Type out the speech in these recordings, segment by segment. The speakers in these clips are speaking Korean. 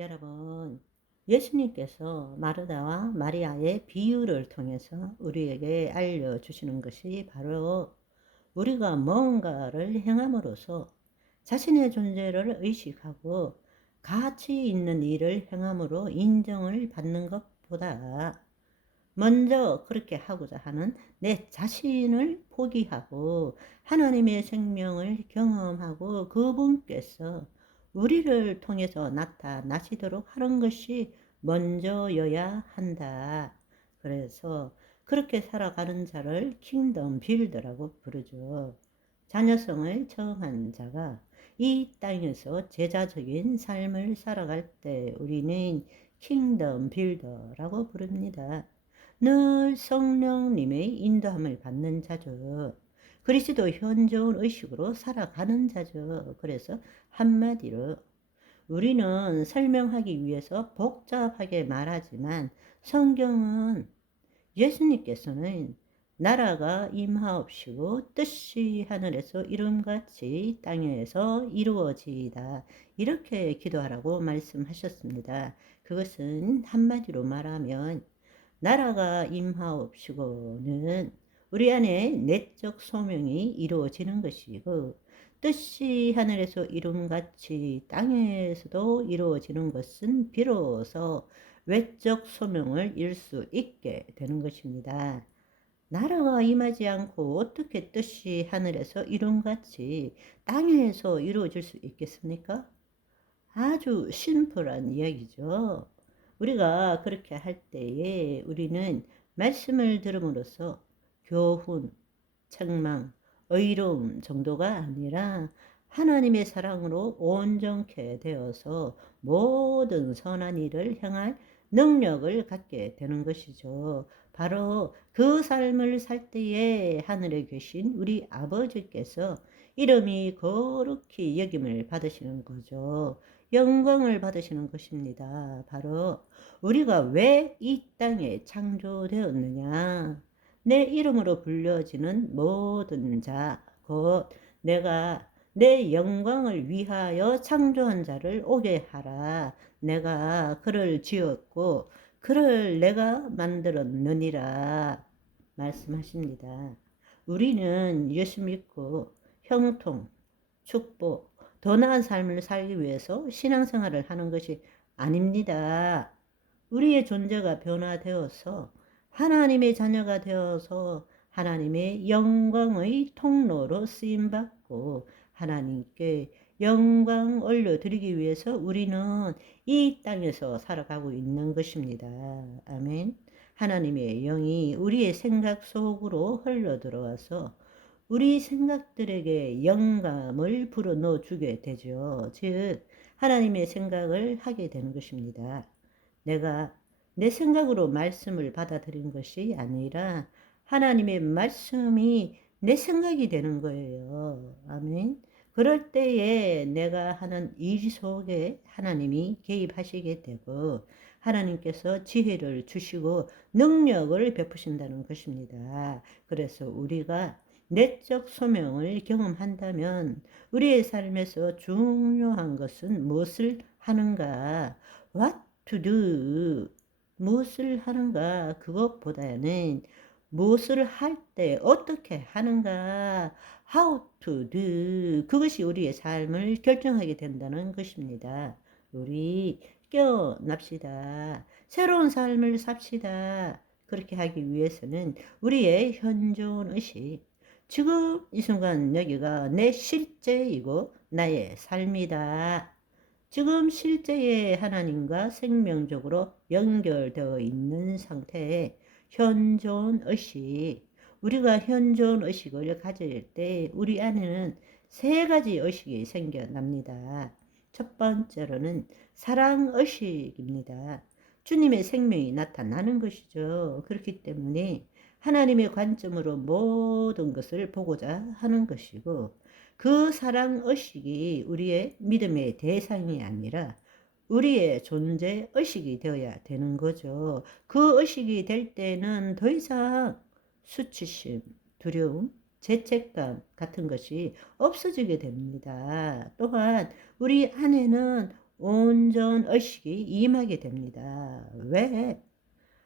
여러분, 예수님께서 마르다와 마리아의 비유를 통해서 우리에게 알려주시는 것이 바로 우리가 뭔가를 행함으로써 자신의 존재를 의식하고 가치 있는 일을 행함으로 인정을 받는 것보다 먼저 그렇게 하고자 하는 내 자신을 포기하고 하나님의 생명을 경험하고 그분께서 우리를 통해서 나타나시도록 하는 것이 먼저여야 한다. 그래서 그렇게 살아가는 자를 킹덤 빌더라고 부르죠. 자녀성을 처음한 자가 이 땅에서 제자적인 삶을 살아갈 때 우리는 킹덤 빌더라고 부릅니다. 늘 성령님의 인도함을 받는 자죠. 그리스도 현존 의식으로 살아가는 자죠. 그래서 한마디로 우리는 설명하기 위해서 복잡하게 말하지만 성경은 예수님께서는 나라가 임하옵시고 뜻이 하늘에서 이름같이 땅에서 이루어지이다. 이렇게 기도하라고 말씀하셨습니다. 그것은 한마디로 말하면 나라가 임하옵시고는 우리 안에 내적 소명이 이루어지는 것이고 뜻이 하늘에서 이룬같이 땅에서도 이루어지는 것은 비로소 외적 소명을 이룰 수 있게 되는 것입니다. 나라가 임하지 않고 어떻게 뜻이 하늘에서 이룬같이 땅에서 이루어질 수 있겠습니까? 아주 심플한 이야기죠. 우리가 그렇게 할 때에 우리는 말씀을 들음으로써 교훈, 책망, 의로움 정도가 아니라 하나님의 사랑으로 온전케 되어서 모든 선한 일을 향할 능력을 갖게 되는 것이죠. 바로 그 삶을 살 때에 하늘에 계신 우리 아버지께서 이름이 거룩히 여김을 받으시는 거죠. 영광을 받으시는 것입니다. 바로 우리가 왜 이 땅에 창조되었느냐? 내 이름으로 불려지는 모든 자, 곧 내가 내 영광을 위하여 창조한 자를 오게 하라. 내가 그를 지었고 그를 내가 만들었느니라 말씀하십니다. 우리는 예수 믿고 형통, 축복, 더 나은 삶을 살기 위해서 신앙생활을 하는 것이 아닙니다. 우리의 존재가 변화되어서 하나님의 자녀가 되어서 하나님의 영광의 통로로 쓰임받고 하나님께 영광 올려드리기 위해서 우리는 이 땅에서 살아가고 있는 것입니다. 아멘. 하나님의 영이 우리의 생각 속으로 흘러들어와서 우리 생각들에게 영감을 불어넣어 주게 되죠. 즉 하나님의 생각을 하게 되는 것입니다. 내가 내 생각으로 말씀을 받아들인 것이 아니라 하나님의 말씀이 내 생각이 되는 거예요. 아멘. 그럴 때에 내가 하는 일 속에 하나님이 개입하시게 되고 하나님께서 지혜를 주시고 능력을 베푸신다는 것입니다. 그래서 우리가 내적 소명을 경험한다면 우리의 삶에서 중요한 것은 무엇을 하는가? What to do? 무엇을 하는가? 그것보다는 무엇을 할 때 어떻게 하는가? How to do? 그것이 우리의 삶을 결정하게 된다는 것입니다. 우리 깨어납시다. 새로운 삶을 삽시다. 그렇게 하기 위해서는 우리의 현존의식, 지금 이 순간 여기가 내 실제이고 나의 삶이다. 지금 실제의 하나님과 생명적으로 연결되어 있는 상태의 현존의식. 우리가 현존의식을 가질 때 우리 안에는 세 가지 의식이 생겨납니다. 첫 번째로는 사랑의식입니다. 주님의 생명이 나타나는 것이죠. 그렇기 때문에 하나님의 관점으로 모든 것을 보고자 하는 것이고 그 사랑의식이 우리의 믿음의 대상이 아니라 우리의 존재 의식이 되어야 되는 거죠. 그 의식이 될 때는 더 이상 수치심, 두려움, 죄책감 같은 것이 없어지게 됩니다. 또한 우리 안에는 온전 의식이 임하게 됩니다. 왜?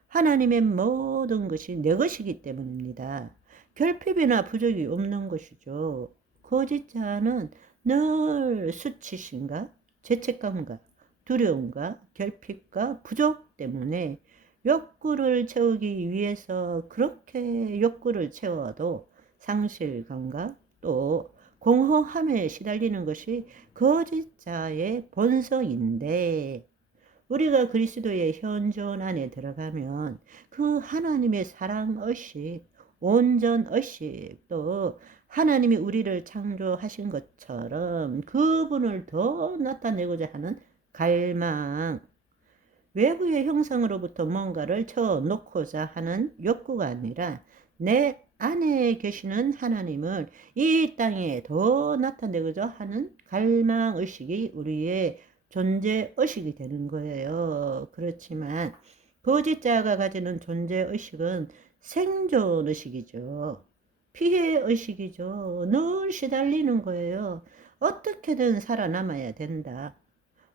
하나님의 모든 것이 내 것이기 때문입니다. 결핍이나 부족이 없는 것이죠. 거짓자는 늘 수치심과 죄책감과 두려움과 결핍과 부족 때문에 욕구를 채우기 위해서 그렇게 욕구를 채워도 상실감과 또 공허함에 시달리는 것이 거짓자의 본성인데, 우리가 그리스도의 현존 안에 들어가면 그 하나님의 사랑 의식, 온전 의식, 또 하나님이 우리를 창조하신 것처럼 그분을 더 나타내고자 하는 갈망, 외부의 형상으로부터 뭔가를 쳐놓고자 하는 욕구가 아니라 내 안에 계시는 하나님을 이 땅에 더 나타내고자 하는 갈망 의식이 우리의 존재 의식이 되는 거예요. 그렇지만 거짓자가 가지는 존재 의식은 생존 의식이죠. 피해 의식이죠. 늘 시달리는 거예요. 어떻게든 살아남아야 된다.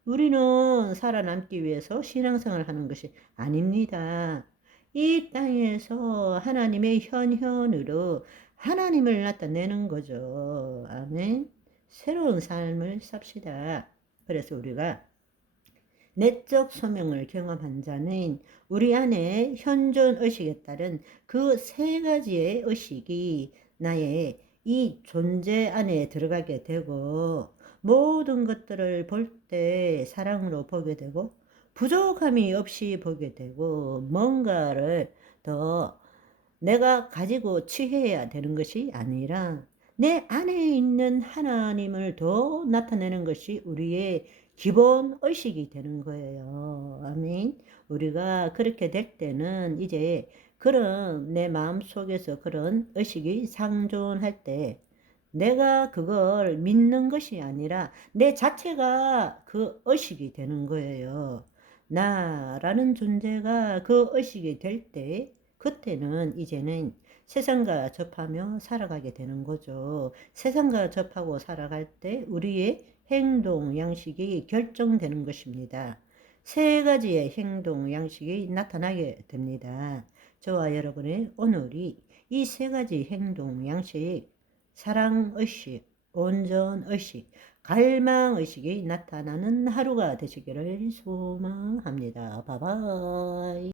우리는 살아남기 위해서 신앙생활을 하는 것이 아닙니다. 이 땅에서 하나님의 현현으로 하나님을 나타내는 거죠. 아멘. 새로운 삶을 삽시다. 그래서 우리가 내적 소명을 경험한 자는 우리 안에 현존 의식에 따른 그 세 가지의 의식이 나의 이 존재 안에 들어가게 되고, 모든 것들을 볼 때 사랑으로 보게 되고 부족함이 없이 보게 되고, 뭔가를 더 내가 가지고 취해야 되는 것이 아니라 내 안에 있는 하나님을 더 나타내는 것이 우리의 기본 의식이 되는 거예요. 아멘. 우리가 그렇게 될 때는 이제 그런 내 마음 속에서 그런 의식이 상존할 때 내가 그걸 믿는 것이 아니라 내 자체가 그 의식이 되는 거예요. 나라는 존재가 그 의식이 될 때, 그때는 이제는 세상과 접하며 살아가게 되는 거죠. 세상과 접하고 살아갈 때 우리의 행동 양식이 결정되는 것입니다. 세 가지의 행동 양식이 나타나게 됩니다. 저와 여러분의 오늘이 이 세 가지 행동 양식, 사랑의식, 온전의식, 갈망의식이 나타나는 하루가 되시기를 소망합니다. 바이바이.